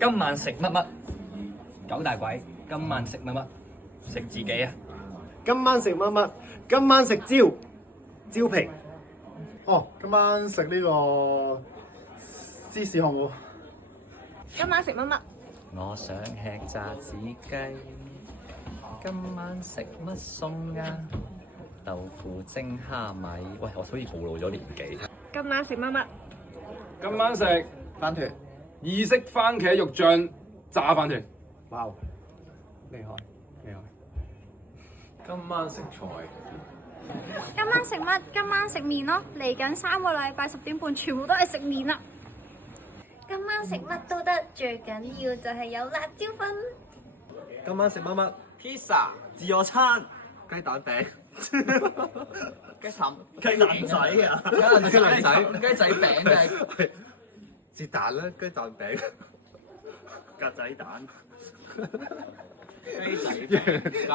今晚食乜乜？九大鬼，今晚食乜乜？食自己啊！今晚食乜乜？今晚食蕉皮。哦，今晚食呢個芝士漢堡。今晚食乜乜？我想吃炸子雞，今晚食乜餸啊？豆腐蒸蝦米。喂，我好似暴露咗年紀。今晚食乜乜？今晚食飯團。意式番茄肉醬炸飯團。哇，厲害厲害！今晚食菜。今晚食乜？今晚食麵咯。嚟緊3個禮拜10點半，全部都係食麵啦。今晚食乜都得，最緊要就係有辣椒粉。今晚食乜乜？pizza、自助餐、雞蛋餅、雞蛋仔啊！雞仔餅定係是蛋啦，雞蛋餅。格仔蛋、雞仔餅加